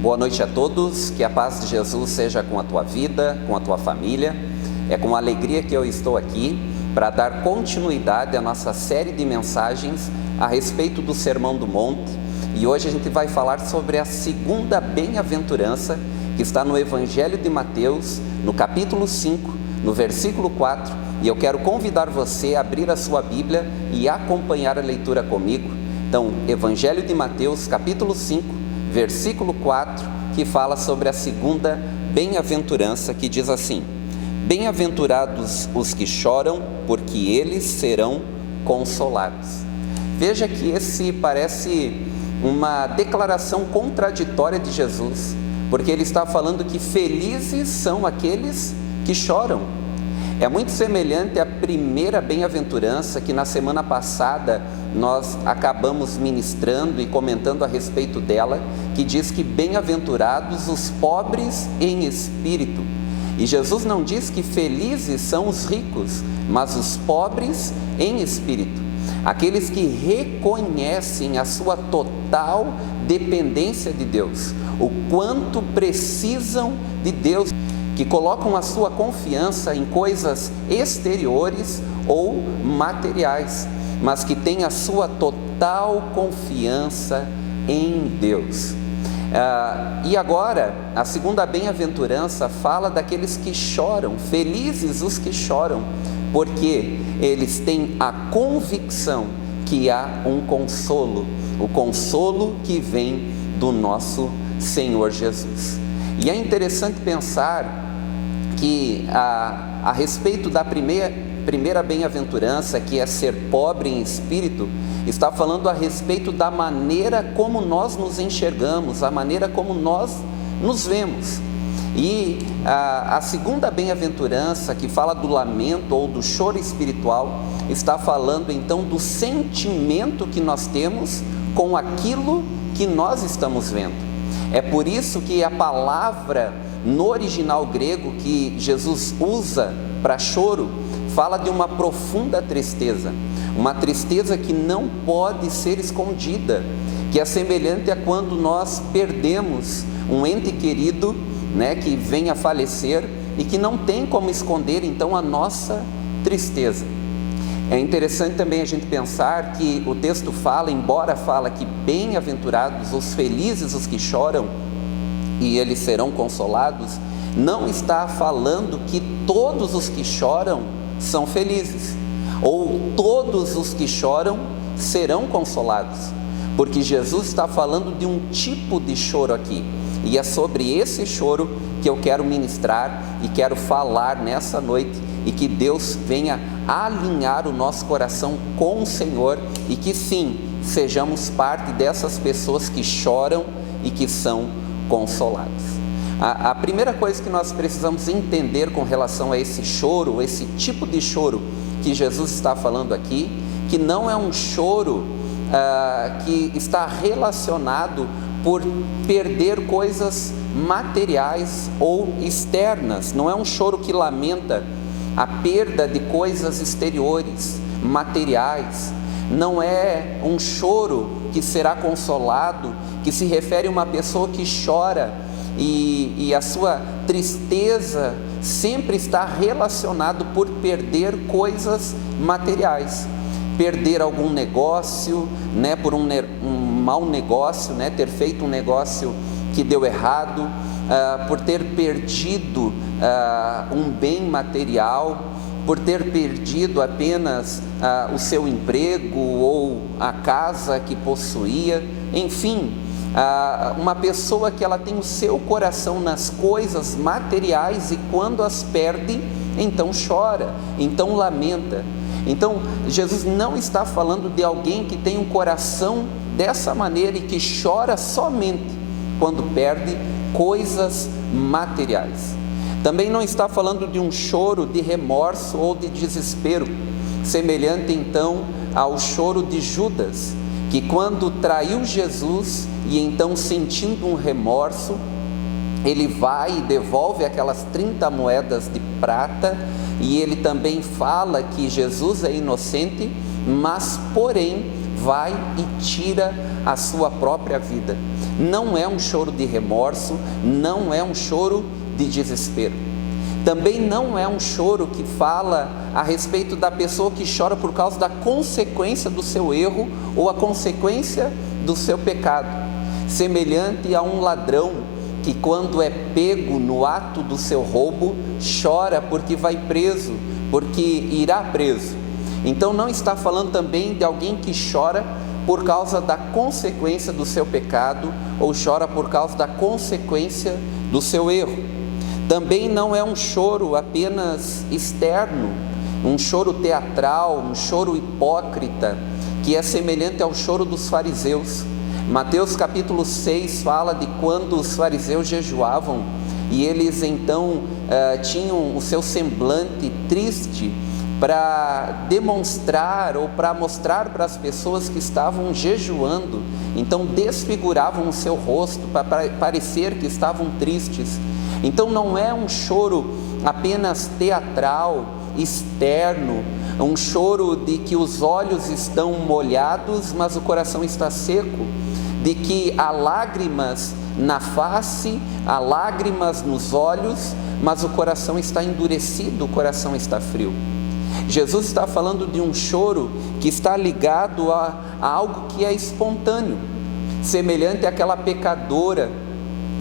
Boa noite a todos, que a paz de Jesus seja com a tua vida, com a tua família. É com alegria que eu estou aqui para dar continuidade à nossa série de mensagens a respeito do Sermão do Monte. E hoje a gente vai falar sobre a segunda bem-aventurança que está no Evangelho de Mateus, no capítulo 5, no versículo 4. E eu quero convidar você a abrir a sua Bíblia e acompanhar a leitura comigo. Então, Evangelho de Mateus, capítulo 5, versículo 4, que fala sobre a segunda bem-aventurança, que diz assim: Bem-aventurados os que choram, porque eles serão consolados. Veja que esse parece uma declaração contraditória de Jesus, porque ele está falando que felizes são aqueles que choram. É muito semelhante à primeira bem-aventurança que na semana passada nós acabamos ministrando e comentando a respeito dela, que diz que bem-aventurados os pobres em espírito. E Jesus não diz que felizes são os ricos, mas os pobres em espírito. Aqueles que reconhecem a sua total dependência de Deus, o quanto precisam de Deus, que colocam a sua confiança em coisas exteriores ou materiais, mas que têm a sua total confiança em Deus. E agora, a segunda bem-aventurança fala daqueles que choram, felizes os que choram, porque eles têm a convicção que há um consolo, o consolo que vem do nosso Senhor Jesus. E é interessante pensar que a respeito da primeira bem-aventurança, que é ser pobre em espírito, está falando a respeito da maneira como nós nos enxergamos, a maneira como nós nos vemos. E a segunda bem-aventurança, que fala do lamento ou do choro espiritual, está falando então do sentimento que nós temos com aquilo que nós estamos vendo. É por isso que a palavra no original grego que Jesus usa para choro fala de uma profunda tristeza, uma tristeza que não pode ser escondida, que é semelhante a quando nós perdemos um ente querido, que vem a falecer e que não tem como esconder então a nossa tristeza. É interessante também a gente pensar que o texto fala, embora fala que bem-aventurados os felizes os que choram e eles serão consolados, não está falando que todos os que choram são felizes, ou todos os que choram serão consolados, porque Jesus está falando de um tipo de choro aqui, e é sobre esse choro que eu quero ministrar e quero falar nessa noite, e que Deus venha alinhar o nosso coração com o Senhor, e que sim, sejamos parte dessas pessoas que choram e que são consolados. A primeira coisa que nós precisamos entender com relação a esse choro, esse tipo de choro que Jesus está falando aqui, que não é um choro que está relacionado por perder coisas materiais ou externas, não é um choro que lamenta a perda de coisas exteriores, materiais, não é um choro que será consolado, que se refere a uma pessoa que chora e a sua tristeza sempre está relacionado por perder coisas materiais, perder algum negócio, por um mau negócio, ter feito um negócio que deu errado, por ter perdido um bem material, por ter perdido apenas o seu emprego ou a casa que possuía, enfim, uma pessoa que ela tem o seu coração nas coisas materiais e quando as perde, então chora, então lamenta. Então, Jesus não está falando de alguém que tem um coração dessa maneira e que chora somente quando perde coisas materiais. Também não está falando de um choro de remorso ou de desespero, semelhante então ao choro de Judas, que quando traiu Jesus e então sentindo um remorso, ele vai e devolve aquelas 30 moedas de prata e ele também fala que Jesus é inocente, mas porém vai e tira a sua própria vida. Não é um choro de remorso, não é um choro de desespero. Também não é um choro que fala a respeito da pessoa que chora por causa da consequência do seu erro ou a consequência do seu pecado, semelhante a um ladrão que, quando é pego no ato do seu roubo, chora porque vai preso, porque irá preso. Então não está falando também de alguém que chora por causa da consequência do seu pecado ou chora por causa da consequência do seu erro. Também não é um choro apenas externo, um choro teatral, um choro hipócrita, que é semelhante ao choro dos fariseus. Mateus capítulo 6 fala de quando os fariseus jejuavam e eles então tinham o seu semblante triste para demonstrar ou para mostrar para as pessoas que estavam jejuando. Então desfiguravam o seu rosto para parecer que estavam tristes. Então não é um choro apenas teatral, externo, um choro de que os olhos estão molhados, mas o coração está seco, de que há lágrimas na face, há lágrimas nos olhos, mas o coração está endurecido, o coração está frio. Jesus está falando de um choro que está ligado a algo que é espontâneo, semelhante àquela pecadora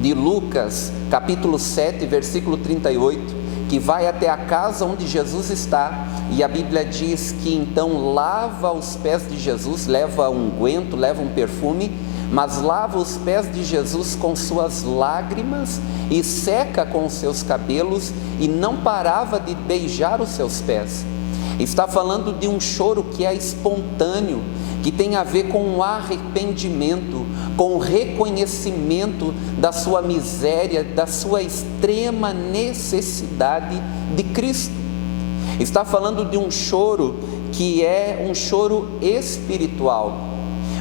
de Lucas, capítulo 7, versículo 38, que vai até a casa onde Jesus está, e a Bíblia diz que então lava os pés de Jesus, leva um unguento, leva um perfume, mas lava os pés de Jesus com suas lágrimas e seca com os seus cabelos, e não parava de beijar os seus pés. Está falando de um choro que é espontâneo, que tem a ver com o arrependimento, com o reconhecimento da sua miséria, da sua extrema necessidade de Cristo. Está falando de um choro que é um choro espiritual,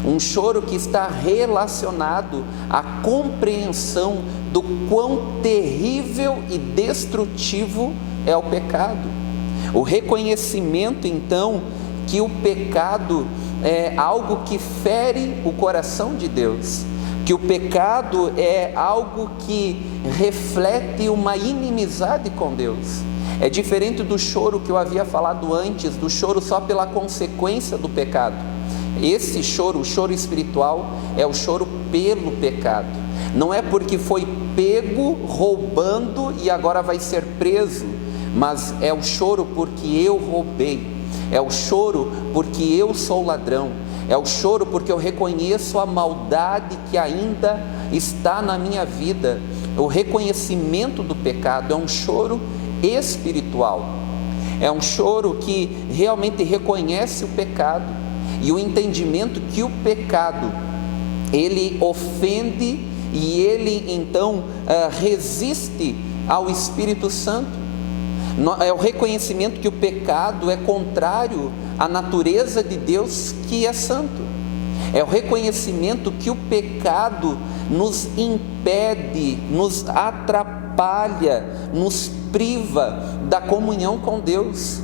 um choro que está relacionado à compreensão do quão terrível e destrutivo é o pecado. O reconhecimento, então, que o pecado é algo que fere o coração de Deus, que o pecado é algo que reflete uma inimizade com Deus. É diferente do choro que eu havia falado antes, do choro só pela consequência do pecado. Esse choro, o choro espiritual, é o choro pelo pecado. Não é porque foi pego roubando e agora vai ser preso, mas é o choro porque eu roubei, é o choro porque eu sou ladrão, é o choro porque eu reconheço a maldade que ainda está na minha vida. O reconhecimento do pecado é um choro espiritual, é um choro que realmente reconhece o pecado e o entendimento que o pecado, ele ofende e ele então resiste ao Espírito Santo. É o reconhecimento que o pecado é contrário à natureza de Deus, que é santo. É o reconhecimento que o pecado nos impede, nos atrapalha, nos priva da comunhão com Deus.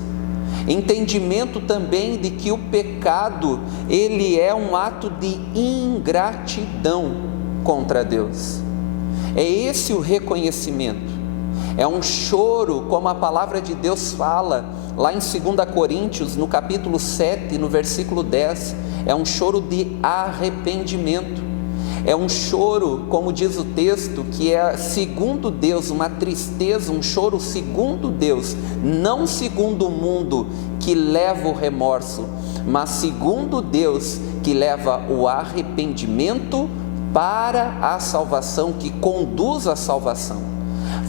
Entendimento também de que o pecado, ele é um ato de ingratidão contra Deus. É esse o reconhecimento. É um choro, como a palavra de Deus fala, lá em 2 Coríntios, no capítulo 7, no versículo 10, é um choro de arrependimento. É um choro, como diz o texto, que é segundo Deus, uma tristeza, um choro segundo Deus, não segundo o mundo que leva o remorso, mas segundo Deus que leva o arrependimento para a salvação, que conduz à salvação.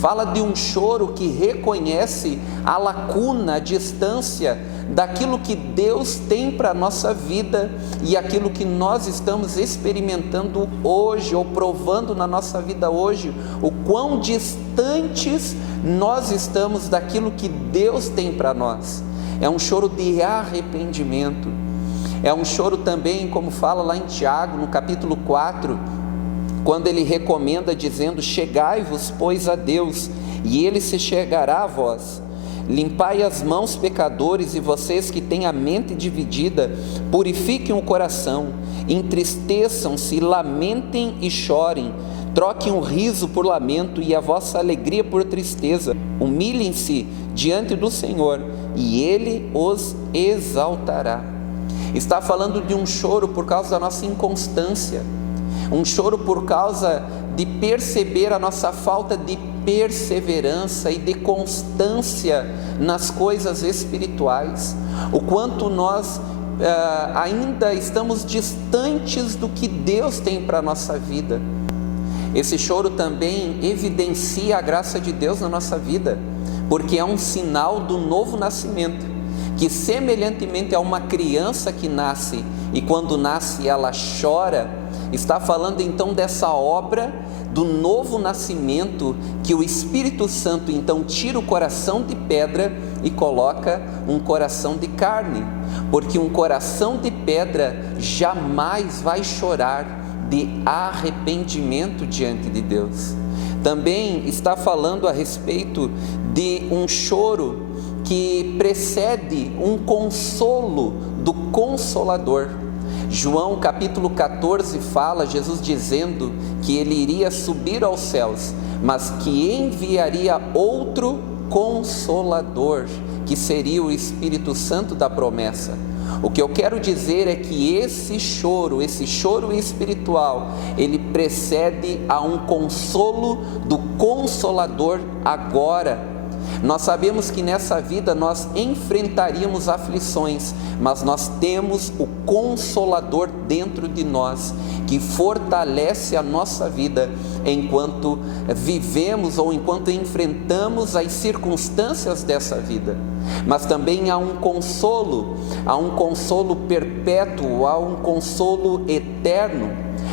Fala de um choro que reconhece a lacuna, a distância daquilo que Deus tem para a nossa vida e aquilo que nós estamos experimentando hoje, ou provando na nossa vida hoje, o quão distantes nós estamos daquilo que Deus tem para nós. É um choro de arrependimento. É um choro também, como fala lá em Tiago, no capítulo 4, quando ele recomenda dizendo: chegai-vos, pois, a Deus, e ele se chegará a vós. limpai as mãos, pecadores, e vocês que têm a mente dividida, purifiquem o coração, entristeçam-se, lamentem e chorem, troquem o riso por lamento e a vossa alegria por tristeza, humilhem-se diante do Senhor e Ele os exaltará. Está falando de um choro por causa da nossa inconstância, um choro por causa de perceber a nossa falta de perseverança e de constância nas coisas espirituais, o quanto nós ainda estamos distantes do que Deus tem para a nossa vida. Esse choro também evidencia a graça de Deus na nossa vida, porque é um sinal do novo nascimento, que semelhantemente a uma criança que nasce e quando nasce ela chora, está falando então dessa obra do novo nascimento, que o Espírito Santo então tira o coração de pedra e coloca um coração de carne, porque um coração de pedra jamais vai chorar de arrependimento diante de Deus. Também está falando a respeito de um choro que precede um consolo do Consolador. João capítulo 14 fala, Jesus dizendo que ele iria subir aos céus, mas que enviaria outro Consolador, que seria o Espírito Santo da promessa. O que eu quero dizer é que esse choro espiritual, ele precede a um consolo do Consolador agora. Nós sabemos que nessa vida nós enfrentaríamos aflições, mas nós temos o Consolador dentro de nós, que fortalece a nossa vida enquanto vivemos ou enquanto enfrentamos as circunstâncias dessa vida. Mas também há um consolo perpétuo, há um consolo eterno.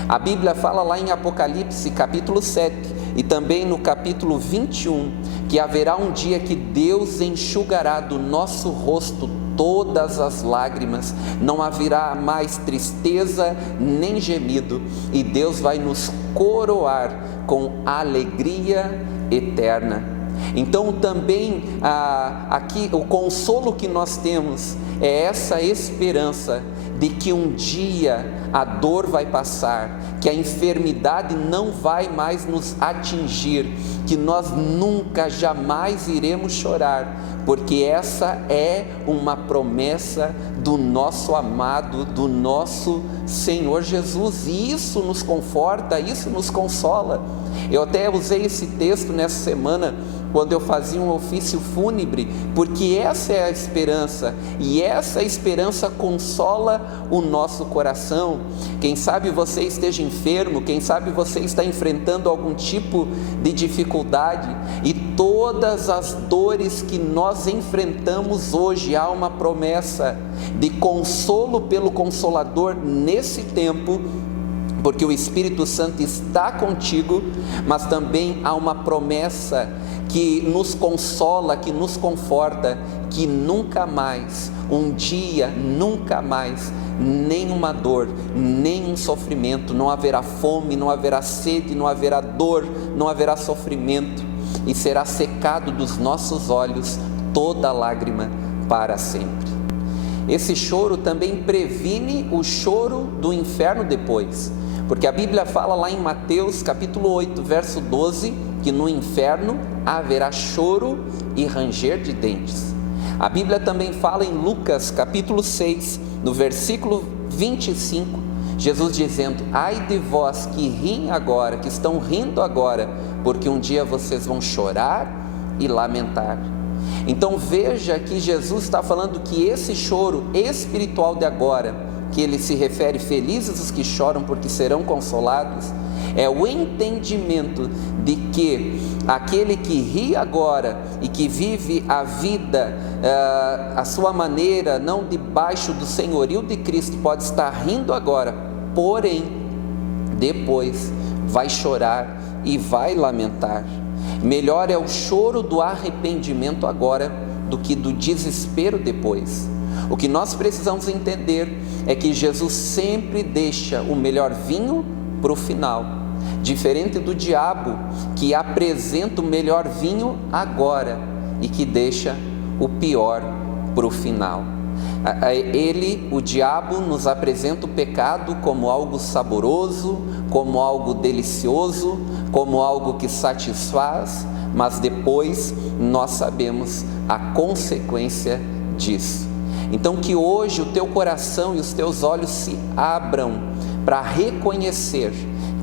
A Bíblia fala lá em Apocalipse capítulo 7 e também no capítulo 21, que haverá um dia que Deus enxugará do nosso rosto todas as lágrimas, não haverá mais tristeza nem gemido, e Deus vai nos coroar com alegria eterna. Então também aqui o consolo que nós temos é essa esperança de que um dia a dor vai passar, que a enfermidade não vai mais nos atingir, que nós nunca, jamais iremos chorar, porque essa é uma promessa do nosso amado, do nosso Senhor Jesus, e isso nos conforta, isso nos consola. Eu até usei esse texto nessa semana, quando eu fazia um ofício fúnebre, porque essa é a esperança, e essa esperança consola o nosso coração. Quem sabe você esteja enfermo, quem sabe você está enfrentando algum tipo de dificuldade, e todas as dores que nós enfrentamos hoje, há uma promessa de consolo pelo Consolador nesse tempo, porque o Espírito Santo está contigo, mas também há uma promessa que nos consola, que nos conforta, que nunca mais, um dia, nunca mais, nenhuma dor, nenhum sofrimento, não haverá fome, não haverá sede, não haverá dor, não haverá sofrimento, e será secado dos nossos olhos toda lágrima para sempre. Esse choro também previne o choro do inferno depois, porque a Bíblia fala lá em Mateus capítulo 8, verso 12, que no inferno haverá choro e ranger de dentes. A Bíblia também fala em Lucas capítulo 6, no versículo 25, Jesus dizendo: ai de vós que riem agora, que estão rindo agora, porque um dia vocês vão chorar e lamentar. Então veja que Jesus está falando que esse choro espiritual de agora, que ele se refere felizes os que choram porque serão consolados, é o entendimento de que aquele que ri agora e que vive a vida a sua maneira, não debaixo do senhorio de Cristo, pode estar rindo agora, porém depois vai chorar e vai lamentar. Melhor é o choro do arrependimento agora do que do desespero depois. O que nós precisamos entender é que Jesus sempre deixa o melhor vinho para o final, diferente do diabo, que apresenta o melhor vinho agora e que deixa o pior para o final. Ele, o diabo, nos apresenta o pecado como algo saboroso, como algo delicioso, como algo que satisfaz, mas depois nós sabemos a consequência disso. Então que hoje o teu coração e os teus olhos se abram para reconhecer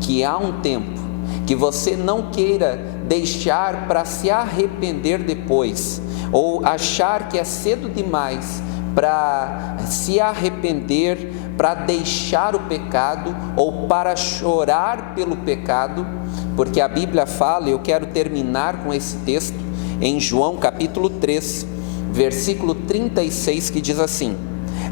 que há um tempo que você não queira deixar para se arrepender depois, ou achar que é cedo demais para se arrepender, para deixar o pecado ou para chorar pelo pecado, porque a Bíblia fala, e eu quero terminar com esse texto, em João capítulo 3, versículo 36, que diz assim: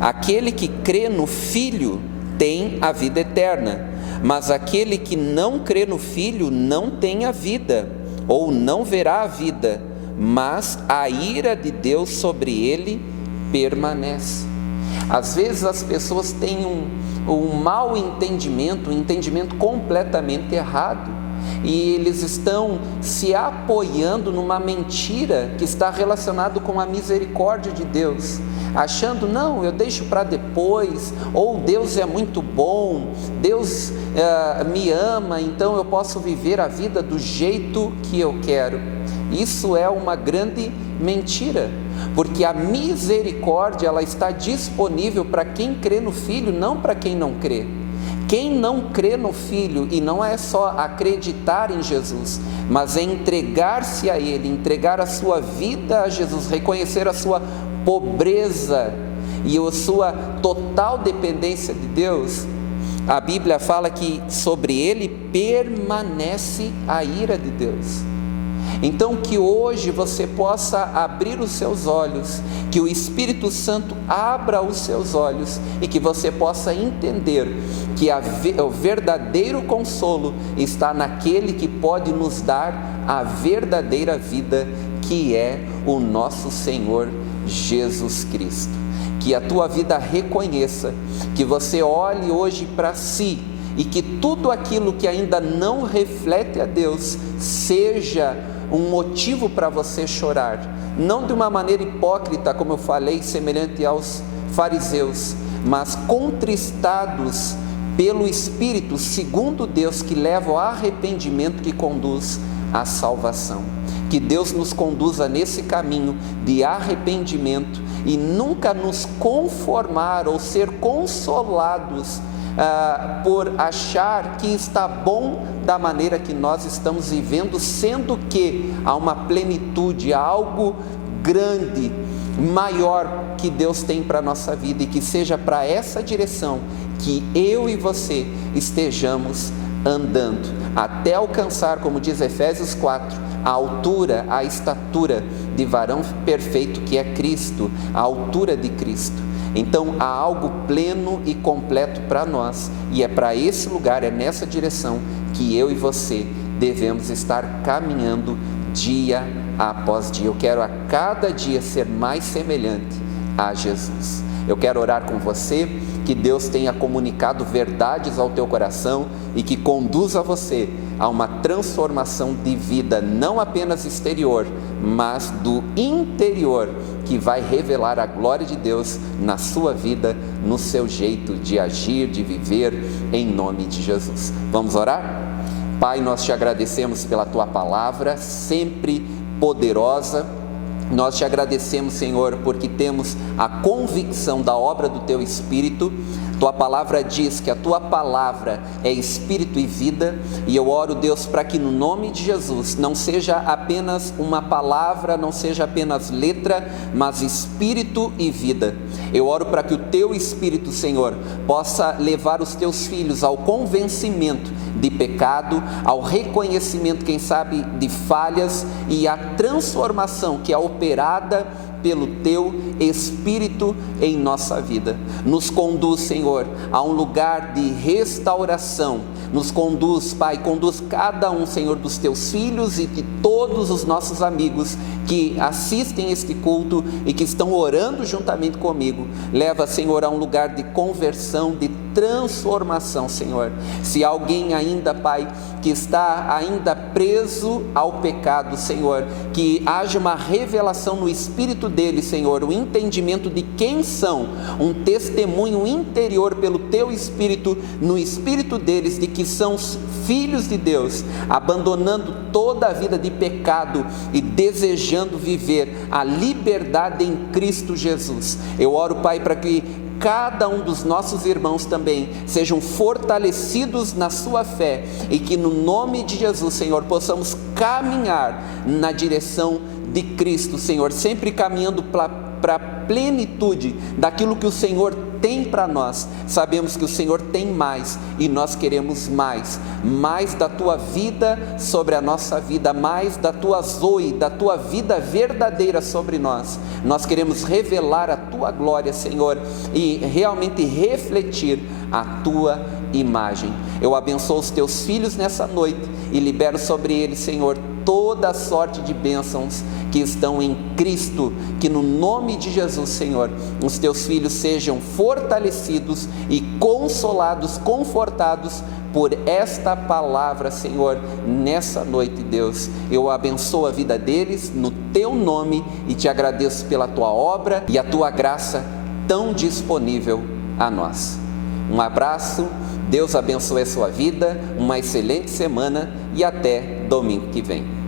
aquele que crê no Filho tem a vida eterna, mas aquele que não crê no Filho não tem a vida, ou não verá a vida, mas a ira de Deus sobre ele permanece. Às vezes as pessoas têm um mau entendimento, um entendimento completamente errado, e eles estão se apoiando numa mentira que está relacionado com a misericórdia de Deus, achando, não, eu deixo para depois, ou Deus é muito bom, Deus me ama, então eu posso viver a vida do jeito que eu quero. Isso é uma grande mentira, porque a misericórdia ela está disponível para quem crê no Filho, não para quem não crê. Quem não crê no Filho, e não é só acreditar em Jesus, mas é entregar-se a Ele, entregar a sua vida a Jesus, reconhecer a sua pobreza e a sua total dependência de Deus, a Bíblia fala que sobre ele permanece a ira de Deus. Então que hoje você possa abrir os seus olhos, que o Espírito Santo abra os seus olhos e que você possa entender que o verdadeiro consolo está naquele que pode nos dar a verdadeira vida, que é o nosso Senhor Jesus Cristo. Que a tua vida reconheça, que você olhe hoje para si e que tudo aquilo que ainda não reflete a Deus seja um motivo para você chorar, não de uma maneira hipócrita, como eu falei, semelhante aos fariseus, mas contristados pelo Espírito, segundo Deus, que leva ao arrependimento que conduz à salvação. Que Deus nos conduza nesse caminho de arrependimento e nunca nos conformar ou ser consolados por achar que está bom da maneira que nós estamos vivendo, sendo que há uma plenitude, há algo grande, maior que Deus tem para a nossa vida, e que seja para essa direção que eu e você estejamos andando, até alcançar, como diz Efésios 4, a altura, a estatura de varão perfeito que é Cristo, a altura de Cristo. Então há algo pleno e completo para nós, e é para esse lugar, é nessa direção que eu e você devemos estar caminhando dia após dia. Eu quero a cada dia ser mais semelhante a Jesus. Eu quero orar com você, que Deus tenha comunicado verdades ao teu coração e que conduza você a uma transformação de vida, não apenas exterior, mas do interior, que vai revelar a glória de Deus na sua vida, no seu jeito de agir, de viver, em nome de Jesus. Vamos orar? Pai, nós te agradecemos pela tua palavra, sempre poderosa. Nós te agradecemos, Senhor, porque temos a convicção da obra do Teu Espírito. Tua palavra diz que a Tua palavra é Espírito e vida, e eu oro, Deus, para que no nome de Jesus não seja apenas uma palavra, não seja apenas letra, mas Espírito e vida. Eu oro para que o Teu Espírito, Senhor, possa levar os Teus filhos ao convencimento de pecado, ao reconhecimento, quem sabe, de falhas, e à transformação que é operada pelo Teu Espírito em nossa vida. Nos conduz, Senhor, a um lugar de restauração. Nos conduz, Pai, conduz cada um, Senhor, dos Teus filhos e de todos os nossos amigos que assistem este culto e que estão orando juntamente comigo. Leva, Senhor, a um lugar de conversão, de transformação, Senhor. Se alguém ainda, Pai, que está ainda preso ao pecado, Senhor, que haja uma revelação no Espírito deles, Senhor, o entendimento de quem são, um testemunho interior pelo Teu Espírito, no espírito deles, de que são filhos de Deus, abandonando toda a vida de pecado e desejando viver a liberdade em Cristo Jesus. Eu oro, Pai, para que cada um dos nossos irmãos também sejam fortalecidos na sua fé e que no nome de Jesus, Senhor, possamos caminhar na direção de Cristo, Senhor, sempre caminhando para a plenitude daquilo que o Senhor tem para nós. Sabemos que o Senhor tem mais e nós queremos mais da Tua vida sobre a nossa vida, mais da Tua zoe, da Tua vida verdadeira sobre nós. Nós queremos revelar a Tua glória, Senhor, e realmente refletir a Tua imagem. Eu abençoo os Teus filhos nessa noite e libero sobre eles, Senhor, toda a sorte de bênçãos que estão em Cristo, que no nome de Jesus, Senhor, os Teus filhos sejam fortalecidos e consolados, confortados por esta palavra, Senhor, nessa noite, Deus. Eu abençoo a vida deles no Teu nome e Te agradeço pela Tua obra e a Tua graça tão disponível a nós. Um abraço, Deus abençoe a sua vida, uma excelente semana e até domingo que vem.